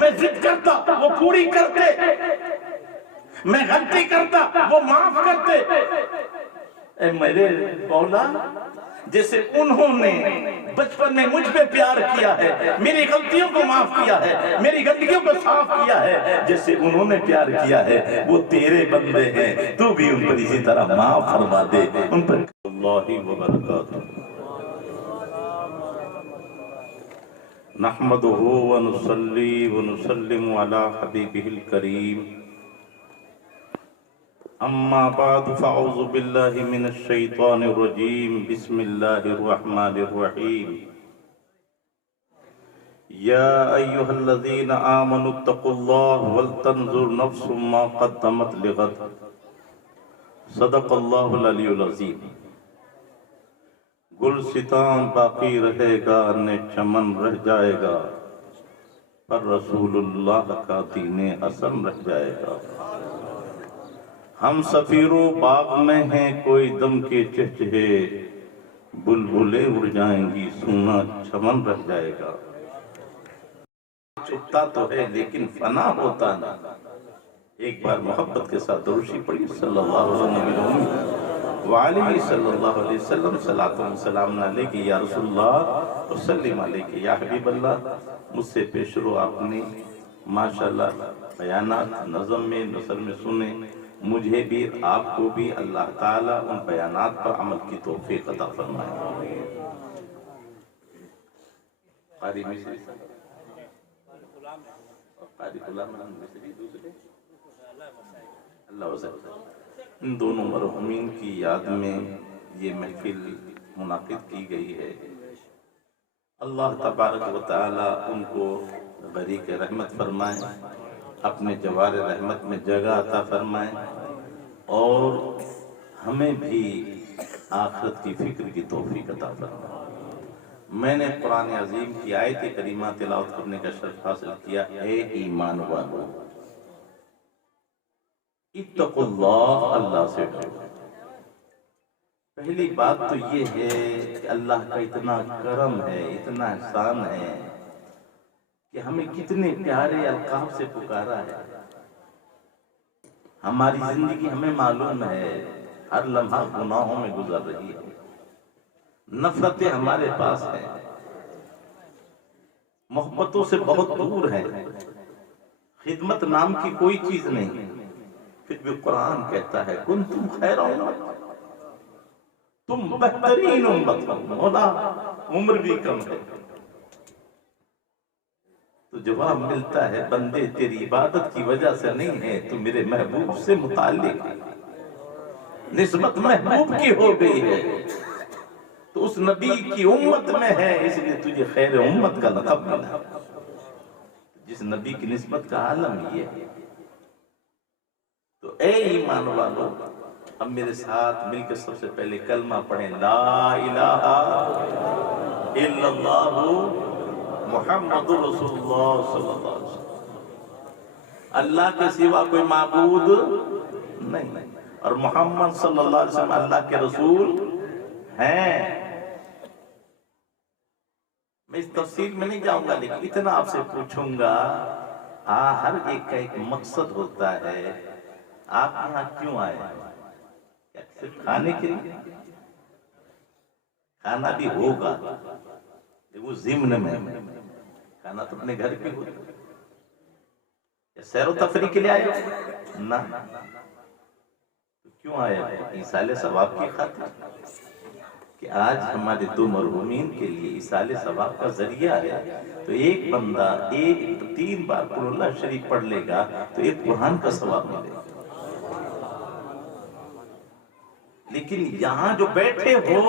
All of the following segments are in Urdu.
میں ضد کرتا وہ پوری کرتے، میں غلطی کرتا وہ معاف کرتے۔ اے میرے مولا، جیسے انہوں نے بچپن میں مجھ پہ پیار کیا ہے، میری غلطیوں کو معاف کیا ہے، میری گندگیوں کو صاف کیا ہے، جیسے انہوں نے پیار کیا ہے، وہ تیرے بندے ہیں، تو بھی ان پر اسی طرح معاف فرما دے۔ ان پر اللہ وبرکاتہ۔ نحمده ونصلي ونسلم على حبيبه الكريم، اما بعد فاعوذ بالله من الشيطان الرجيم، بسم الله الرحمن الرحيم۔ يا ايها الذين آمنوا اتقوا الله ولتنظر نفس ما قدمت لغد، صدق الله العلي العظيم۔ گلستان باقی رہے گا نے چمن رہ جائے گا، پر رسول اللہ کا دین حسن رہ جائے گا۔ ہم سفیروں باغ میں ہیں کوئی دم کے چہچہے، بلبلیں اڑ جائیں گی سونا چمن رہ جائے گا۔ چھپتا تو ہے لیکن فنا ہوتا نہ۔ ایک بار محبت کے ساتھ درود پڑھی صلی اللہ علیہ وسلم وعلیہ صلی اللہ علیہ وسلم، صلاۃ و سلام علیک یا رسول اللہ وسلم علیک یا حبیب اللہ۔ مجھ سے پیش رو آپ نے ماشاءاللہ بیانات نظم میں نثر میں سنے، مجھے بھی آپ کو بھی اللہ تعالیٰ ان بیانات پر عمل کی توفیق عطا فرمائے۔ قاری مصری قاری غلام مصری دوسرے اللہ وسلم، ان دونوں مرحومین کی یاد میں یہ محفل منعقد کی گئی ہے۔ اللہ تبارک و تعالی ان کو غریق رحمت فرمائے، اپنے جوار رحمت میں جگہ عطا فرمائے، اور ہمیں بھی آخرت کی فکر کی توفیق عطا فرمائے۔ میں نے قرآن عظیم کی آیت کریمہ تلاوت کرنے کا شرف حاصل کیا۔ اے ایمان والو، اتقوا اللہ، اللہ سے ڈرو۔ پہلی بات تو یہ ہے کہ اللہ کا اتنا کرم ہے، اتنا احسان ہے کہ ہمیں کتنے پیارے القاب سے پکارا ہے۔ ہماری زندگی ہمیں معلوم ہے ہر لمحہ گناہوں میں گزر رہی ہے، نفرتیں ہمارے پاس ہیں، محبتوں سے بہت دور ہیں، خدمت نام کی کوئی چیز نہیں، پھر بھی قرآن کہتا ہے کنتم خیر امت، تم بہترین امت ہو۔ مولا عمر بھی کم ہے تو جواب ملتا ہے بندے تیری عبادت کی وجہ سے نہیں ہے، تو میرے محبوب سے متعلق ہے، نسبت محبوب کی ہو گئی ہے، تو اس نبی کی امت میں ہے، اس لیے تجھے خیر امت کا لقب ملا۔ جس نبی کی نسبت کا عالم یہ ہے۔ تو اے ایمان والو، اب میرے ساتھ مل کے سب سے پہلے کلمہ پڑھیں، لا الہ الا اللہ محمد رسول اللہ صلی اللہ علیہ وسلم۔ اللہ کے سوا کوئی معبود نہیں، اور محمد صلی اللہ علیہ وسلم اللہ کے رسول ہیں۔ میں اس تفصیل میں نہیں جاؤں گا، لیکن اتنا آپ سے پوچھوں گا، ہر ایک کا ایک مقصد ہوتا ہے، آپ یہاں کیوں آئے ہیں؟ صرف کھانے کے لیے؟ کھانا بھی ہوگا، وہ ضمن میں، کھانا تو اپنے گھر پہ ہوگا۔ یا سیر و تفریح کے لیے آئے ہو؟ نہ، تو کیوں آئے ہو؟ ایصال ثواب کی خاطر، کہ آج ہمارے دو مرحومین کے لیے ایصال ثواب کا ذریعہ ہے۔ تو ایک بندہ 3 بار قرآن اللہ شریف پڑھ لے گا تو ایک قرآن کا ثواب ملے گا۔ لیکن یہاں جو بیٹھے ہو،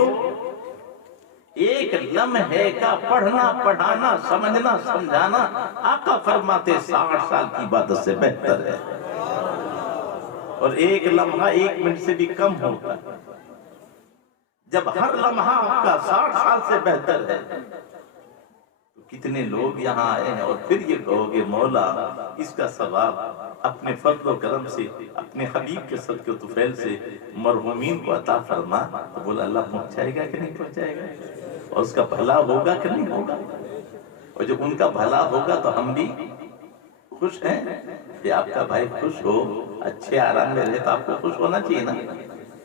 ایک لمحے کا پڑھنا پڑھانا سمجھنا سمجھانا آقا فرماتے 60 سال کی عبادت سے بہتر ہے، اور ایک لمحہ 1 منٹ سے بھی کم ہوتا ہے۔ جب ہر لمحہ آپ کا 60 سال سے بہتر ہے، تو کتنے لوگ یہاں آئے ہیں، اور پھر یہ کہو گے مولا اس کا ثواب اپنے فضل و کرم سے، اپنے حبیب کے صدقے و طفیل سے مرحومین کو عطا فرما، تو بولا اللہ پہنچائے گا کہ نہیں پہنچائے گا؟ اور اس کا بھلا ہوگا کہ نہیں ہوگا؟ اور جب ان کا بھلا ہوگا تو ہم بھی خوش ہیں کہ آپ کا بھائی خوش ہو، اچھے آرام میں رہے، تو آپ کو خوش ہونا چاہیے نا؟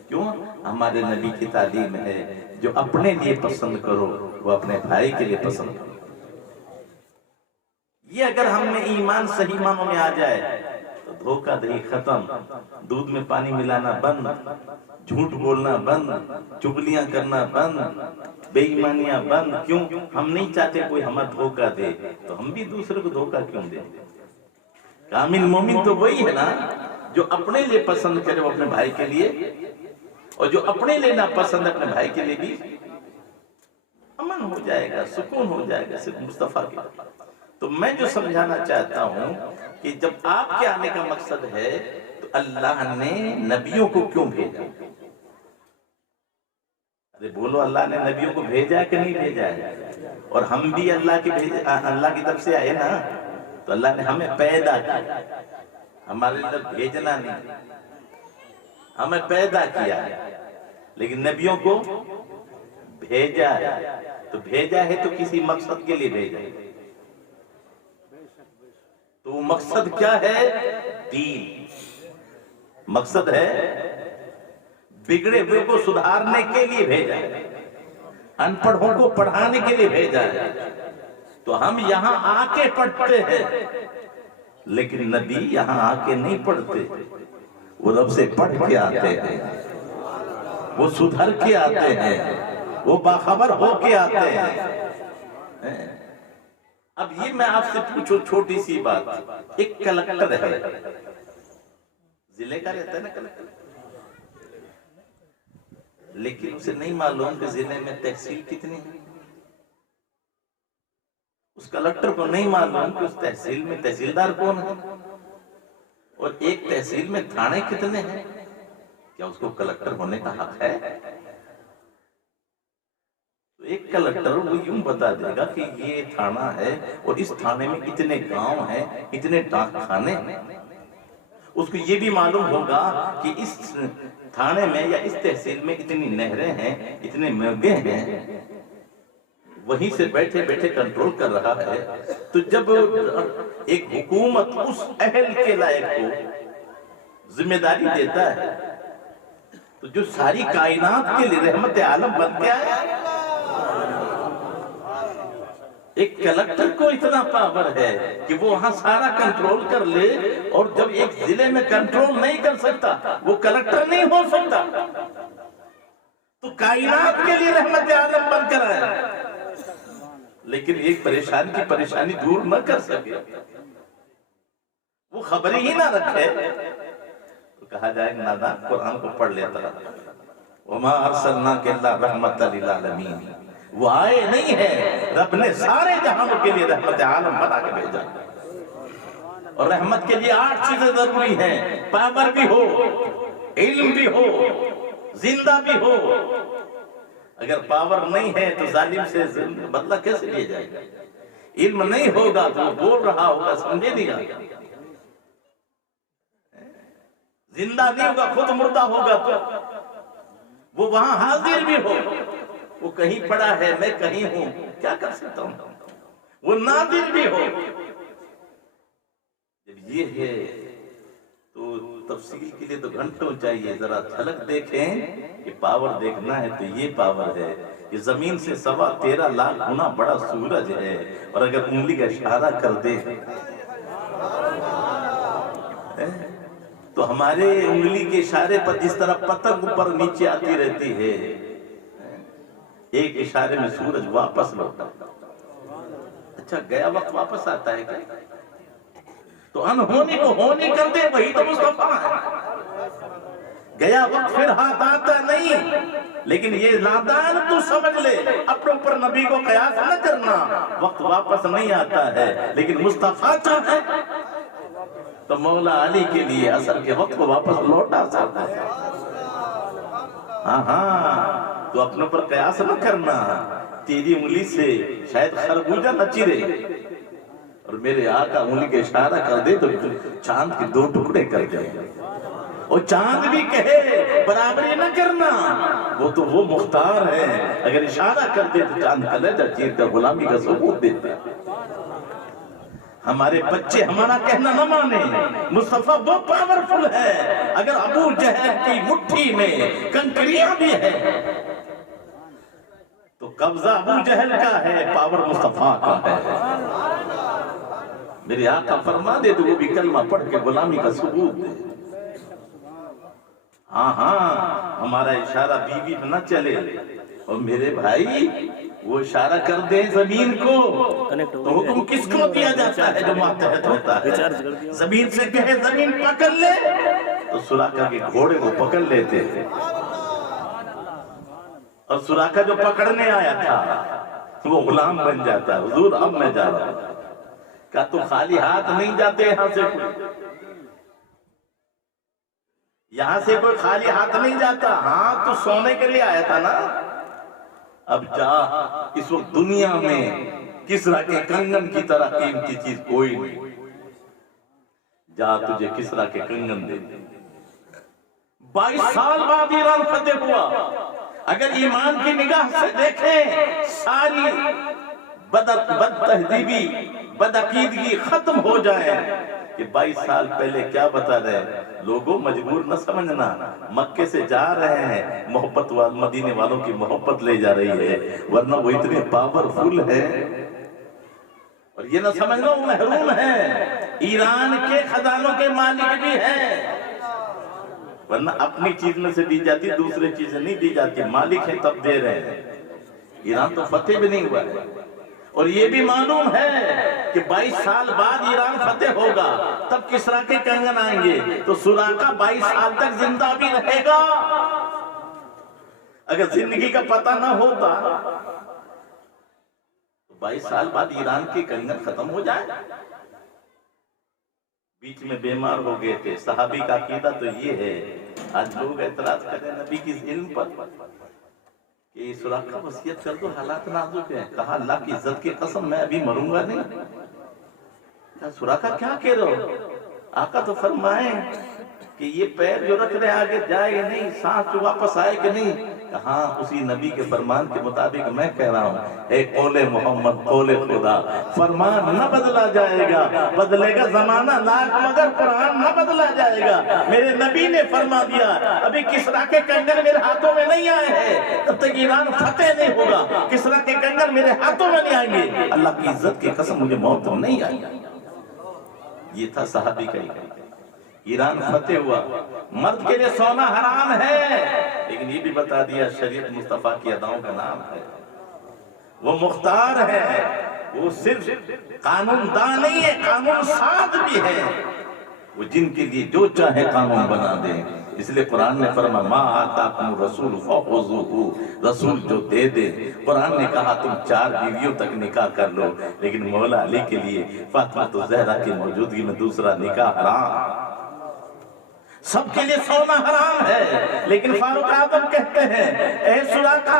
کیوں؟ ہمارے نبی کی تعلیم ہے جو اپنے لیے پسند کرو وہ اپنے بھائی کے لیے پسند کرو۔ یہ اگر ہم میں ایمان صحیح معنوں میں آ جائے تو دھوکہ دہی ختم، دودھ میں پانی ملانا بند، جھوٹ بولنا بند، چغلیاں کرنا بند، بے ایمانیاں بند۔ کیوں؟ ہم نہیں چاہتے کوئی ہمیں دھوکہ دے، تو ہم بھی دوسرے کو دھوکہ کیوں دیں؟ کامل مومن تو وہی ہے نا جو اپنے لیے پسند کرے وہ اپنے بھائی کے لیے، اور جو اپنے لیے ناپسند اپنے بھائی کے لیے بھی امن ہو جائے گا، سکون ہو جائے گا، صرف مصطفیٰ کے۔ تو میں جو سمجھانا چاہتا ہوں کہ جب آپ کے آنے کا مقصد ہے تو اللہ نے نبیوں کو کیوں بھیجا؟ ارے بولو، اللہ نے نبیوں کو بھیجا کہ نہیں بھیجا ہے؟ اور ہم بھی اللہ کی طرف سے آئے نا، تو اللہ نے ہمیں پیدا کیا، ہمارے لیے بھیجنا نہیں، ہمیں پیدا کیا ہے، لیکن نبیوں کو بھیجا ہے۔ تو بھیجا ہے تو کسی مقصد کے لیے بھیجا ہے، تو وہ مقصد کیا ہے؟ دین۔ مقصد ہے بگڑے ہوئے کو سدھارنے کے لیے بھیجا ہے، ان پڑھوں کو پڑھانے کے لیے بھیجا ہے۔ تو ہم یہاں آ کے پڑھتے ہیں، لیکن نبی یہاں آ کے نہیں پڑھتے، وہ رب سے پڑھ کے آتے ہیں، وہ سدھر کے آتے ہیں، وہ باخبر ہو کے آتے ہیں۔ اب یہ میں آپ سے پوچھو چھوٹی سی بات، ایک کلکٹر ہے، ضلع کا رہتا ہے نا کلکٹر، لیکن اسے نہیں معلوم کہ ضلع میں تحصیل کتنی ہے۔ اس کلکٹر کو نہیں معلوم کہ اس تحصیل میں تحصیلدار کون ہے، اور ایک تحصیل میں تھانے کتنے ہیں۔ کیا اس کو کلکٹر ہونے کا حق ہے؟ تو ایک کلکٹر وہ یوں بتا دے گا کہ یہ تھانہ ہے اور اس تھانے میں اتنے گاؤں ہیں، اتنے ڈاک خانے ہیں۔ اس کو یہ بھی معلوم ہوگا کہ اس تھانے میں یا اس تحصیل میں اتنی نہریں ہیں، اتنے مرگے ہیں، وہیں سے بیٹھے بیٹھے کنٹرول کر رہا ہے۔ تو جب ایک حکومت اس اہل کے لائق کو ذمہ داری دیتا ہے تو جو ساری کائنات کے لیے رحمت عالم بن کے آیا، ایک کلکٹر کو اتنا پاور ہے کہ وہ وہاں سارا کنٹرول کر لے، اور جب ایک ضلع میں کنٹرول نہیں کر سکتا وہ کلکٹر نہیں ہو سکتا، تو کائنات کے لیے رحمت عالم بن کر آیا، لیکن ایک پریشان کی پریشانی دور نہ کر سکے، وہ خبر ہی نہ رکھے، تو کہا جائے گا نادان قرآن کو پڑھ لیتا وَمَا أَرْسَلْنَاكَ إِلَّا رَحْمَةً لِلْعَالَمِينَ۔ وہ آئے نہیں ہے، رب نے سارے جہانوں کے لیے رحمت عالم بنا کے بھیجا، اور رحمت کے لیے 8 چیزیں ضروری ہیں، پاور بھی ہو، علم بھی ہو، زندہ بھی ہو۔ اگر پاور نہیں ہے تو ظالم سے بدلہ کیسے لیا جائے گا؟ علم نہیں ہوگا تو وہ بول رہا ہوگا سمجھے نہیں گا، زندہ نہیں ہوگا خود مردہ ہوگا، تو وہ وہاں حاضر بھی ہو، وہ کہیں پڑا ہے میں کہیں ہوں، کیا کر سکتا ہوں، وہ نادر بھی ہو۔ جب یہ ہے تو تفصیل کے لیے تو گھنٹوں چاہیے، ذرا جھلک دیکھیں کہ پاور دیکھنا ہے تو یہ پاور ہے، یہ زمین سے 13.25 لاکھ گنا بڑا سورج ہے، اور اگر انگلی کا اشارہ کر دے تو ہمارے انگلی کے اشارے پر جس طرح پتنگ اوپر نیچے آتی رہتی ہے، ایک اشارے میں سورج واپس لوٹا۔ اچھا گیا وقت واپس آتا ہے کیا؟ تو انہونی کو ہونی کر دے، وہی تو مصطفیٰ ہے۔ گیا وقت پھر ہاتھ آتا نہیں، لیکن یہ نادان تو سمجھ لے، اپنے اوپر نبی کو قیاس نہ کرنا، وقت واپس نہیں آتا ہے، لیکن مصطفیٰ چاہتا ہے تو مولا علی کے لیے اثر کے وقت کو واپس لوٹا سکتا ہے۔ ہاں تو اپنے اوپر قیاس نہ کرنا، تیری انگلی سے شاید خربوزہ نہ چرے، اور میرے آقا انگلی کے اشارہ کر دے تو چاند کے 2 ٹکڑے کر جائے، اور چاند بھی کہے برابری نہ کرنا، وہ تو وہ مختار ہے، اگر اشارہ کر دے تو چاند کلیجہ چیر کر غلامی کا ثبوت دیتا ہے۔ ہمارے بچے ہمارا کہنا نہ مانے، مصطفیٰ وہ پاورفل ہے، اگر ابو جہل کی مٹھی میں کنکریاں بھی ہے تو قبضہ ابو جہل کا ہے، پاور مصطفیٰ کا ہے۔ میرے آقا فرما دے تو وہ بھی کلمہ پڑھ کے غلامی کا ثبوت دے۔ ہاں ہمارا اشارہ بیوی پہ نہ چلے، اور میرے بھائی وہ اشارہ کر دیں زمین کو تو حکم کس کو دیا جاتا ہے جو ماتحت ہوتا ہے؟ زمین سے کہے زمین پکڑ لے تو سراقہ کے گھوڑے کو پکڑ لیتے تھے، اور سراقہ جو پکڑنے آیا تھا وہ غلام بن جاتا ہے۔ حضور اب میں جا رہا ہوں، کہا تو خالی ہاتھ نہیں جاتے یہاں سے کوئی، یہاں سے کوئی خالی ہاتھ نہیں جاتا، ہاں تو سونے کے لیے آیا تھا نا، اب جا، اس وقت دنیا میں کسرا کے کنگن کی طرح قیمتی چیز کوئی نہیں، جا تجھے کسرا کے کنگن دے دیں۔ 22 سال بعد ایران فتح ہوا، اگر ایمان کی نگاہ سے دیکھیں ساری بد تہذیبی بد عقیدگی ختم ہو جائے کہ 22 سال پہلے کیا بتا رہے ہیں لوگوں، مجبور نہ سمجھنا، مکے سے جا رہے ہیں، محبت مدینے والوں کی محبت لے جا رہی ہے، ورنہ وہ اتنے پاورفل ہے، اور یہ نہ سمجھنا وہ محروم ہے، ایران کے خزانوں کے مالک بھی ہیں، ورنہ اپنی چیز میں سے دی جاتی، دوسرے چیزیں نہیں دی جاتی، مالک ہیں تب دے رہے ہیں۔ ایران تو فتح بھی نہیں ہوا ہے، اور یہ بھی معلوم ہے کہ 22 سال بعد ایران فتح ہوگا، تب کسرا کے کنگن آئیں گے، تو سراقہ 22 سال تک زندہ بھی رہے گا۔ اگر زندگی کا پتہ نہ ہوتا تو 22 سال بعد ایران کے کنگن ختم ہو جائے۔ بیچ میں بیمار ہو گئے تھے، صحابی کا عقیدہ تو یہ ہے، آج لوگ اعتراض کریں نبی کی علم پر کہ سراقہ وصیت کر دو، حالات نازک ہیں، کہا اللہ کی عزت کی قسم میں ابھی مروں گا نہیں۔ کہا سراقہ کیا کہہ رہے ہو؟ آقا تو فرمائیں کہ یہ پیر جو رکھ رہے آگے جائے گا نہیں، سانس جو واپس آئے کہ نہیں؟ کہاں اسی نبی کے فرمان کے مطابق میں کہہ رہا ہوں، اے قول محمد قول خدا، فرمان نہ بدلا جائے گا، بدلے گا زمانہ لاکھ مگر قرآن نہ بدلا جائے گا۔ میرے نبی نے فرما دیا ابھی کسرا کے کنگن میرے ہاتھوں میں نہیں آئے ہیں، تب تک ایران فتح نہیں ہوگا، کسرا کے کنگن میرے ہاتھوں میں نہیں آئیں گے، اللہ کی عزت کی قسم مجھے موت نہیں آئی۔ یہ تھا صحابی کا ہی۔ ایران فتح ہوا، مرد کے لیے سونا حرام ہے، لیکن یہ بھی بتا دیا شریعت مصطفیٰ کی اداؤں کا نام ہے، وہ مختار ہے، وہ صرف قانون دان نہیں ہے، قانون ساز بھی ہے، وہ جن کے لیے جو چاہے قانون بنا دیں۔ اس لیے قرآن نے فرمایا ما آتاکم الرسول فخذوہ، رسول جو دے دے۔ قرآن نے کہا تم 4 بیویوں تک نکاح کر لو، لیکن مولا علی کے لیے فاطمہ الزہرا کی موجودگی میں دوسرا نکاح حرام۔ سب کے لیے سونا حرام ہے، لیکن فاروق اعظم کہتے ہیں اے سراقہ،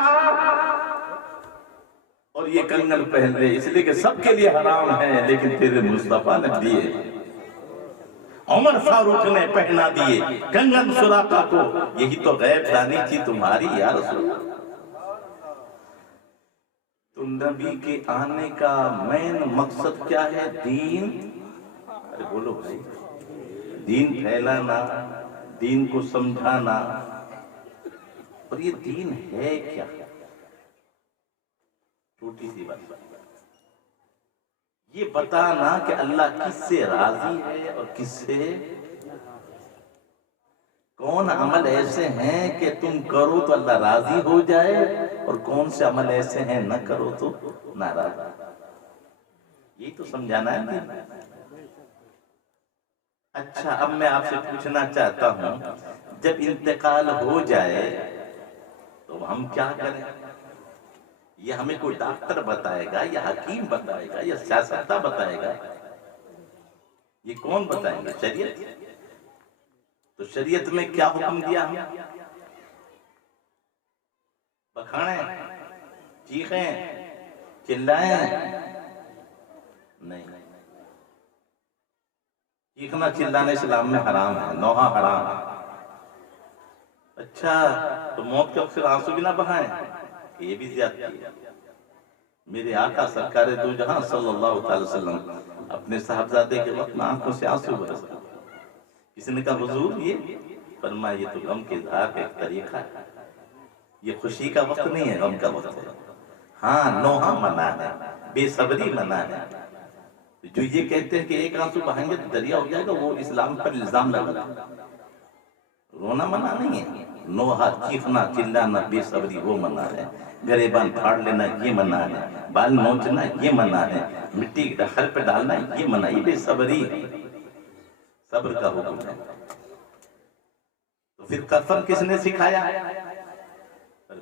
اور یہ کنگن پہن لے، اس لیے کہ سب کے لیے حرام ہے لیکن تیرے مصطفیٰ نے دیے، عمر فاروق نے پہنا دیے کنگن سراقہ کو۔ یہی تو غیب دانی تھی تمہاری یا رسول اللہ۔ تو نبی کے آنے کا مین مقصد کیا ہے؟ دین، ارے بولو بھائی، دین پھیلانا، دین کو سمجھانا، اور یہ دین ہے کیا؟ چھوٹی سی بات، یہ بتانا کہ اللہ کس سے راضی ہے اور کس سے، کون عمل ایسے ہیں کہ تم کرو تو اللہ راضی ہو جائے، اور کون سے عمل ایسے ہیں نہ کرو تو ناراض۔ یہ تو سمجھانا ہے نا۔ اچھا اب میں آپ سے پوچھنا چاہتا ہوں، جب انتقال ہو جائے تو ہم کیا کریں؟ یہ ہمیں کوئی ڈاکٹر بتائے گا یا حکیم بتائے گا یا سیاستداں بتائے گا؟ یہ کون بتائیں گے؟ شریعت۔ تو شریعت میں کیا حکم دیا ہم؟ بکھاڑیں، چیخیں، چلائیں؟ نہیں، چیخنا چلانا اسلام میں حرام ہے، نوحہ حرام ہے۔ اچھا تو موت کے وقت پھر آنسو بھی نہ بہائیں، یہ بھی زیادتی ہے۔ میرے آقا سرکار دو جہاں صلی اللہ تعالی وسلم اپنے صاحبزادے کے وقت میں آنکھوں سے آنسو برستے، کسی نے کہا حضور یہ، فرمایا یہ تو غم کے اظہار کا ایک طریقہ ہے، یہ خوشی کا وقت نہیں ہے، غم کا وقت ہے۔ ہاں نوحہ منع ہے، بے صبری منع ہے۔ جو یہ کہتے ہیں کہ ایک آنسو بہائیں گے تو دریا ہو جائے گا، وہ اسلام پر الزام لگا۔ رونا منع نہیں ہے، نوحہ چیخنا چلانا بے صبری وہ منع ہے، گریبان پھاڑ لینا یہ منع ہے، بال نوچنا یہ منع ہے، مٹی دخل پہ ڈالنا یہ منع، یہ بے صبری ہے، صبر کا حکم ہے۔ تو پھر کفن کس نے سکھایا؟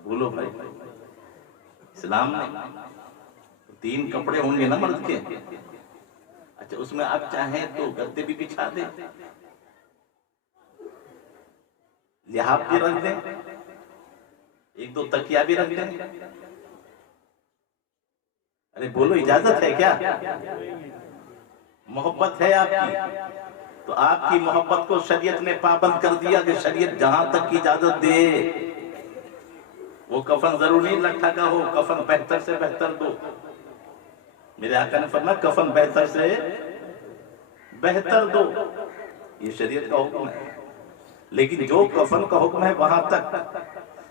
بولو بھائی، اسلام نے۔ تین کپڑے ہوں گے نا مرد کے، اچھا اس میں آپ چاہیں تو گدے بھی بچھا دیں، لحاف بھی رکھ دیں، ایک دو تکیہ بھی رکھ دیں۔ ارے بولو اجازت ہے کیا؟ محبت ہے آپ کی تو آپ کی محبت کو شریعت نے پابند کر دیا کہ شریعت جہاں تک کی اجازت دے وہ کفن ضرور نہیں لٹھا کا ہو، کفن بہتر سے بہتر دو۔ میرے آقا نے فرمایا کفن بہتر سے بہتر دو، یہ شریعت کا حکم ہے۔ لیکن جو کفن کا حکم ہے وہاں تک،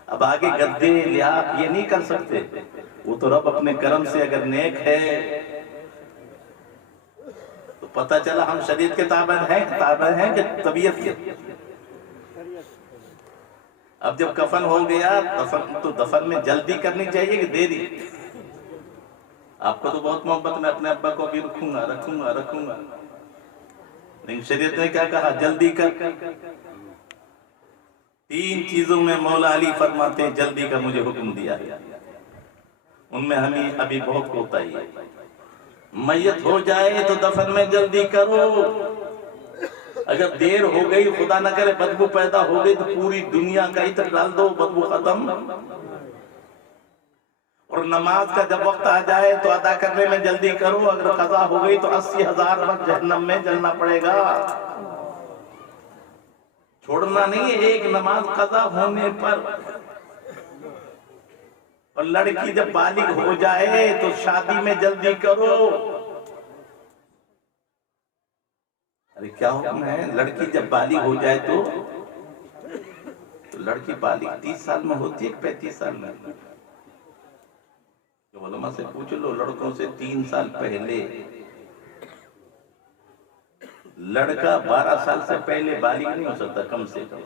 اب آگے گدے لحاف یہ نہیں کر سکتے، وہ تو رب اپنے کرم سے اگر نیک ہے تو پتہ چلا ہم شریعت کے تابع ہیں کہ طبیعت کے۔ اب جب کفن ہو گیا تو دفن میں جلدی کرنی چاہیے کہ دیری؟ آپ کو تو بہت محبت میں اپنے ابا کو بھی رکھوں گا، لیکن شریعت نے کیا کہا؟ جلدی کر۔ تین چیزوں میں مولا علی فرماتے ہیں جلدی کا مجھے حکم دیا ہے، ان میں ہمیں ابھی بہت کوتاہی ہے۔ میت ہو جائے تو دفن میں جلدی کرو، اگر دیر ہو گئی خدا نہ کرے بدبو پیدا ہو گئی تو پوری دنیا کا عطر ڈال دو، بدبو ختم۔ اور نماز کا جب وقت آ جائے تو ادا کرنے میں جلدی کرو، اگر قضا ہو گئی تو 80,000 وقت جہنم میں جلنا پڑے گا، چھوڑنا نہیں ہے ایک نماز قضا ہونے پر۔ اور لڑکی جب بالغ ہو جائے تو شادی میں جلدی کرو۔ ارے کیا حکم ہے؟ لڑکی جب بالغ ہو جائے تو لڑکی بالغ 30 سال میں ہوتی ہے کہ 35 سال میں؟ علماء سے پوچھ لو، لڑکوں سے 3 سال پہلے، لڑکا 12 سال سے پہلے بالغ نہیں ہو سکتا کم سے کم،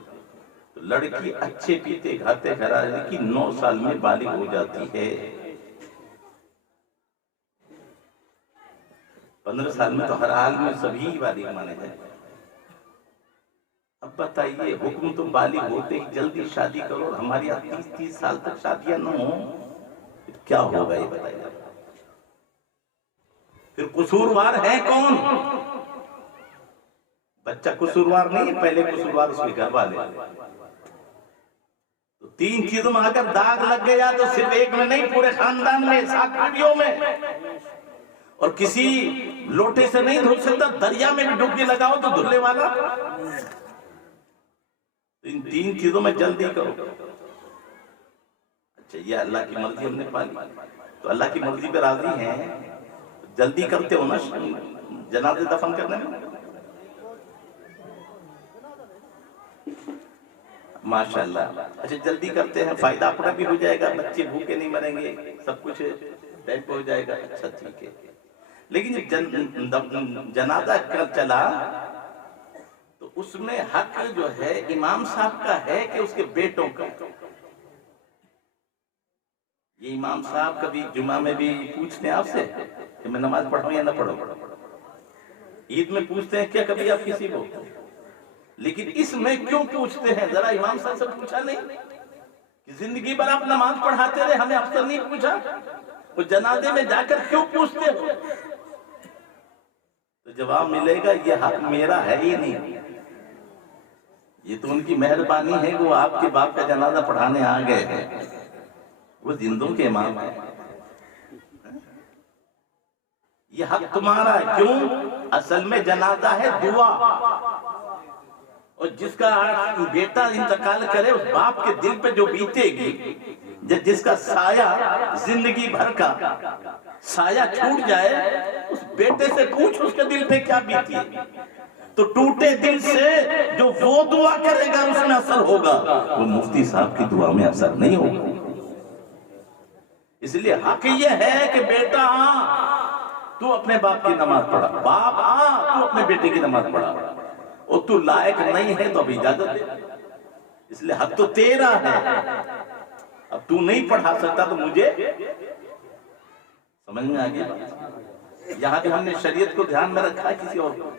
تو لڑکی اچھے پیتے کھاتے گھرانے کی 9 سال میں بالغ ہو جاتی ہے، 15 سال میں تو ہر حال میں سبھی بالغ مانے جائیں۔ اب بتائیے حکم تو بالغ ہوتے ہی جلدی شادی کرو، ہماری یہاں 30 سال تک شادیاں نہ ہوں، کیا ہوگا یہ بتائیے؟ پھر قصوروار ہے کون؟ بچہ قصوروار نہیں ہے، پہلے قصوروار اس کے گھر والے۔ تو 3 چیزوں میں اگر داغ لگ گیا تو صرف ایک میں نہیں، پورے خاندان میں، 7 پیڑھیوں میں۔ اور کسی لوٹے سے نہیں دھل سکتا، دریا میں بھی ڈبکی لگاؤ تو دھلنے والا۔ ان 3 چیزوں میں جلدی کرو۔ اچھا یہ اللہ کی مرضی ہم نے پالی تو اللہ کی مرضی پہ راضی ہیں، جلدی کرتے ہو نا جنازے دفن کرنے میں؟ ماشاءاللہ، اچھا جلدی کرتے ہیں، فائدہ اپنا بھی ہو جائے گا، بچے بھوکے نہیں مریں گے، سب کچھ ٹائم پہ ہو جائے گا، اچھا ٹھیک ہے۔ لیکن جنازہ چلا تو اس میں حق جو ہے امام صاحب کا ہے کہ اس کے بیٹوں کا؟ یہ امام صاحب کبھی جمعہ میں بھی پوچھتے ہیں آپ سے کہ میں نماز پڑھوں یا نہ پڑھوں؟ عید میں پوچھتے ہیں کیا کبھی آپ کسی کو؟ لیکن اس میں کیوں پوچھتے ہیں؟ ذرا امام صاحب سے پوچھا نہیں کہ زندگی بھر آپ نماز پڑھاتے رہے، ہمیں افسر نہیں پوچھا؟ وہ جنازے میں جا کر کیوں پوچھتے ہو؟ تو جواب ملے گا یہ حق میرا ہے ہی نہیں، یہ تو ان کی مہربانی ہے کہ وہ آپ کے باپ کا جنازہ پڑھانے آ گئے ہیں، وہ زندوں کے امام ہیں۔ یہ حق تمہارا ہے، کیوں؟ اصل میں جنازہ ہے دعا، اور جس کا بیٹا انتقال کرے اس باپ کے دل پہ جو بیتے گی، جس کا سایہ زندگی بھر کا سایہ چھوٹ جائے، اس بیٹے سے پوچھ اس کے دل پہ کیا بیتی ہے۔ تو ٹوٹے دل سے جو وہ دعا کرے گا اس میں اثر ہوگا، وہ مفتی صاحب کی دعا میں اثر نہیں ہوگا۔ اس لیے حق یہ ہے کہ بیٹا تو اپنے باپ کی نماز پڑھا، باپ تو اپنے بیٹے کی نماز پڑھا، اور تو لائق نہیں ہے تو اب اجازت دے۔ اس لیے حق تو تیرا ہے، اب تو نہیں پڑھا سکتا تو مجھے سمجھ میں آگیا بات۔ یہاں بھی ہم نے شریعت کو دھیان میں رکھا ہے کسی اور کو۔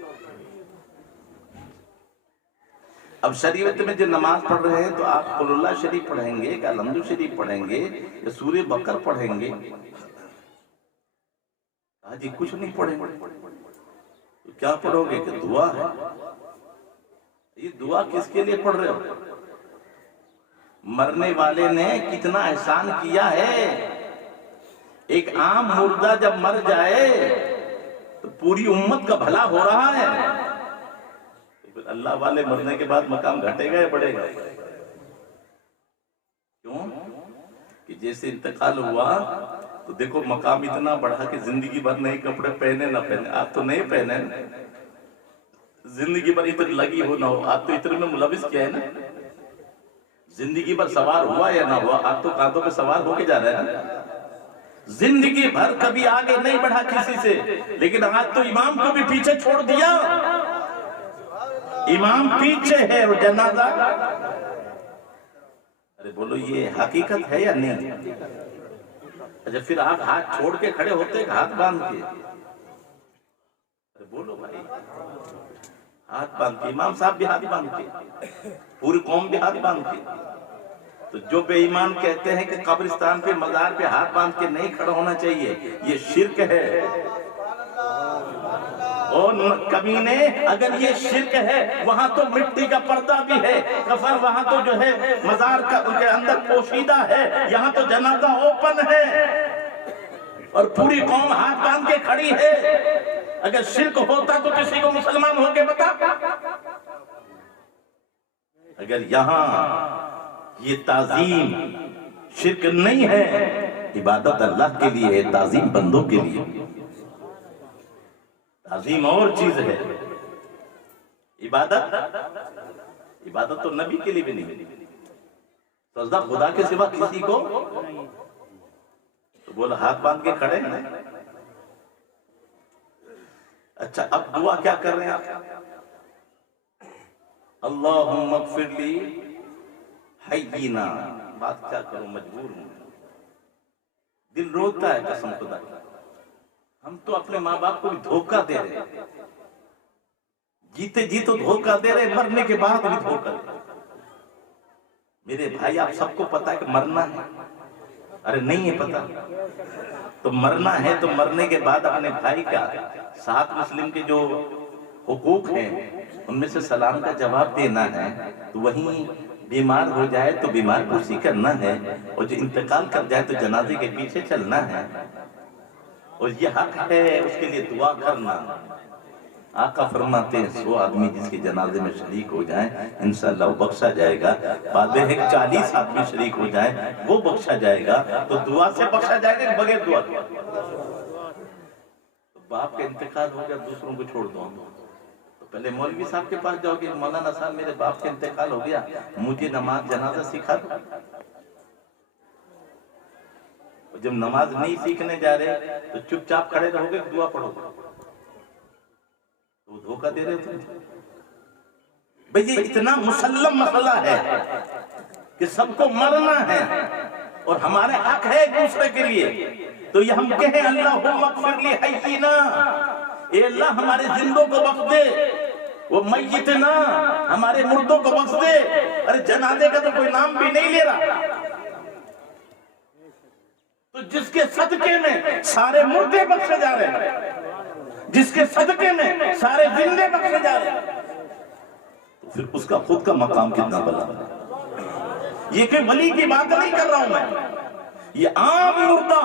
اب شریعت میں جو نماز پڑھ رہے ہیں تو آپ قل اللہ شریف پڑھیں گے کہ الحمد شریف پڑھیں گے یا سورہ بقر پڑھیں گے؟ جی کچھ نہیں پڑھیں گے، تو کیا پڑھو گے کہ دعا ہے؟ یہ دعا کس کے لیے پڑھ رہے ہو؟ مرنے والے نے کتنا احسان کیا ہے۔ ایک عام مردہ جب مر جائے تو پوری امت کا بھلا ہو رہا ہے۔ اللہ والے مرنے کے بعد مقام گھٹے گا یا بڑھے گا؟ کیوں کہ جیسے انتقال ہوا تو دیکھو مقام اتنا بڑھا کہ زندگی بھر نئے کپڑے پہنے نہ پہنے، آپ تو نہیں پہنے، زندگی بھر عطر لگی ہو نہ ہو، آپ تو عطر میں ملوث کیا ہے نا۔ زندگی بھر سوار ہوا یا نہ ہوا، آپ تو کاندھوں پہ سوار ہو کے جا رہے ہیں نا۔ زندگی بھر کبھی آگے نہیں بڑھا کسی سے، لیکن آج تو امام کو بھی پیچھے چھوڑ دیا۔ امام پیچھے ہے اور جنازہ، ارے بولو یہ حقیقت ہے یا نہیں؟ اچھا پھر آپ ہاتھ چھوڑ کے کھڑے ہوتے کہ ہاتھ باندھ کے؟ ارے بولو بھائی، ہاتھ باندھ کے، امام صاحب بھی ہاتھ باندھ کے، پوری قوم بھی ہاتھ باندھ کے۔ تو جو بے ایمان کہتے ہیں کہ قبرستان پہ مزار پہ ہاتھ باندھ کے نہیں کھڑا ہونا چاہیے، یہ شرک ہے۔ اور کمینے اگر یہ شرک ہے، وہاں تو مٹی کا پردہ بھی ہے، کفن وہاں تو جو ہے مزار کے اندر پوشیدہ ہے، یہاں تو جنازہ اوپن ہے اور پوری قوم ہاتھ باندھ کے کھڑی ہے۔ اگر شرک ہوتا تو کسی کو مسلمان ہو کے بتا۔ اگر یہاں یہ تعظیم شرک نہیں ہے، عبادت اللہ کے لیے ہے، تعظیم بندوں کے لیے۔ تعظیم اور چیز ہے، عبادت تو نبی کے لیے بھی نہیں، سجدہ خدا کے سوا کسی کو۔ تو بولا ہاتھ باندھ کے کھڑے ہیں۔ اچھا اب دعا کیا کر رہے ہیں آپ؟ اللہم اغفر لی حیینا، بات کیا کروں، مجبور ہوں، دل روتا ہے قسم خدا کی۔ ہم تو اپنے ماں باپ کو بھی دھوکہ دے رہے ہیں، جیتے جی تو دھوکہ دے رہے، مرنے کے بعد بھی دھوکہ دے رہے۔ میرے بھائی آپ سب کو پتا ہے کہ مرنا ہے، ارے نہیں ہے پتا؟ تو مرنا ہے تو مرنے کے بعد اپنے بھائی کا 7 مسلم کے جو حقوق ہیں ان میں سے سلام کا جواب دینا ہے، تو وہیں بیمار ہو جائے تو بیمار پرسی کرنا ہے، اور جو انتقال کر جائے تو جنازے کے پیچھے چلنا ہے، اور یہ حق ہے اس کے لیے دعا کرنا۔ آقا فرماتے ہیں 100 آدمی جس کے جنازے میں شریک ہو جائیں انشاءاللہ وہ بخشا جائے گا، بعد میں 40 آدمی شریک ہو جائیں وہ بخشا جائے گا۔ تو دعا سے بخشا جائے گا کہ بغیر دعا کے؟ تو باپ کا انتقال ہو گیا، دوسروں کو چھوڑ دو، تو پہلے مولوی صاحب کے پاس جاؤ گے، مولانا صاحب میرے باپ کا انتقال ہو گیا، مجھے نماز جنازہ سکھا دو۔ جب نماز نہیں سیکھنے جا رہے تو چپ چاپ کھڑے رہو گے، دعا پڑھو گے، تو دھوکہ دے رہے تھے۔ بھئی یہ اتنا مسلم مسئلہ ہے کہ سب کو مرنا ہے اور ہمارے حق ہے ایک دوسرے کے لیے، تو یہ ہم کہیں اللہم اغفر لی حیینا، اے اللہ ہمارے زندوں کو بخش دے، وہ میتنا ہمارے مردوں کو بخش دے۔ ارے جنازے کا تو کوئی نام بھی نہیں لے رہا، تو جس کے صدقے میں سارے مردے بخشے جا رہے ہیں، جس کے صدقے میں سارے زندے بخشے جا رہے ہیں، تو پھر اس کا خود کا مقام کتنا بلند ہے۔ یہ کہ ولی کی بات نہیں کر رہا ہوں میں، یہ عام مردہ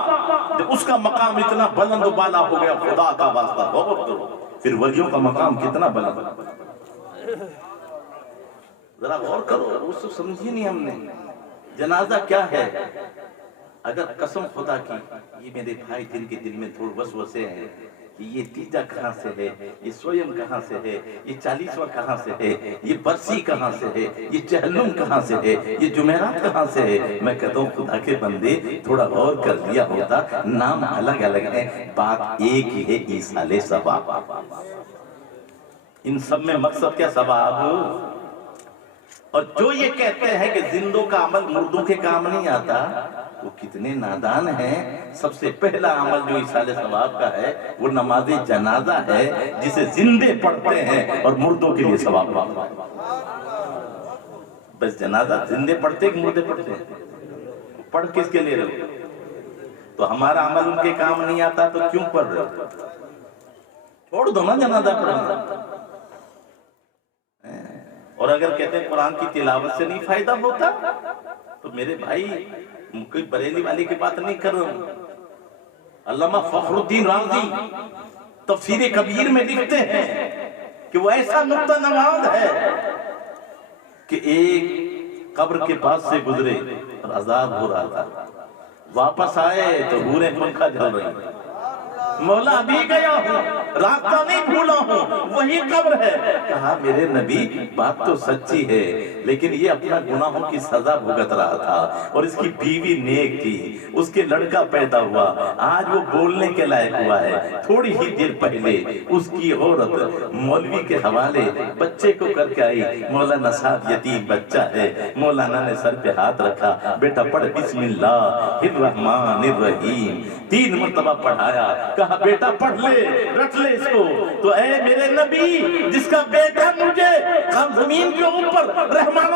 جب اس کا مقام اتنا بلند و بالا ہو گیا، خدا کا واسطہ غور کرو، پھر ولیوں کا مقام کتنا بلند ہے۔ ذرا غور کرو، اس کو سمجھی نہیں ہم نے جنازہ کیا ہے۔ اگر قسم خدا کی یہ میرے بھائی جن کے دل میں تھوڑ وسوسے ہیں کہ یہ تیجا کہاں سے ہے، یہ سویم کہاں سے ہے، یہ 40واں کہاں سے ہے، یہ برسی کہاں سے ہے، یہ چہلم کہاں سے ہے، یہ جمعرات کہاں سے ہے، میں کہتا ہوں خدا کے بندے تھوڑا غور کر لیا ہوتا، نام الگ الگ ہے، بات ایک ہی ہے، ایصال ثواب۔ ان سب میں مقصد کیا؟ ثواب۔ اور جو یہ کہتے ہیں کہ زندوں کا عمل مردوں کے کام نہیں آتا، وہ کتنے نادان ہیں۔ سب سے پہلا عمل جو ایصال ثواب کا ہے وہ نماز جنازہ ہے، جسے زندے پڑھتے ہیں اور مردوں کے لیے ثواب پاتے ہیں۔ بس جنازہ زندے پڑھتے ہیں کہ مردے پڑھتے ہیں؟ پڑھ کس کے لیے رہے ہو؟ تو ہمارا عمل ان کے کام نہیں آتا تو کیوں پڑھ رہے ہو؟ چھوڑ دو نا جنازہ پڑھنا۔ اور اگر کہتے ہیں قرآن کی تلاوت سے نہیں فائدہ ہوتا تو میرے بھائی کوئی بریلی والی کی بات نہیں کر رہا ہوں۔ علامہ فخر الدین رازی تفسیر کبیر میں لکھتے ہیں کہ وہ ایسا نقطہ نماز ہے کہ ایک قبر کے پاس سے گزرے اور عذاب ہو رہا تھا، واپس آئے تو حوریں پنکھا جھل رہی، مولا ابھی گیا ہوں، راستہ نہیں بھولا ہوں، وہی قبر ہے۔ کہا میرے نبی بات تو سچی ہے، لیکن یہ اپنا گناہوں کی سزا بھگت رہا تھا اور اس کی بیوی نیک تھی، اس کے لڑکا پیدا ہوا، آج وہ بولنے کے لائق ہوا ہے۔ تھوڑی ہی دیر پہلے اس کی عورت مولوی کے حوالے بچے کو کر کے آئی، مولانا صاحب یتیم بچہ ہے۔ مولانا نے سر پہ ہاتھ رکھا، بیٹا پڑھ بسم اللہ الرحمن الرحیم، 3 مرتبہ پڑھایا، کہا بیٹا پڑھ لے، رکھ لے اس کو۔ تو اے میرے نبی، جس کا بیٹا مجھے زمین کے اوپر رحمانہ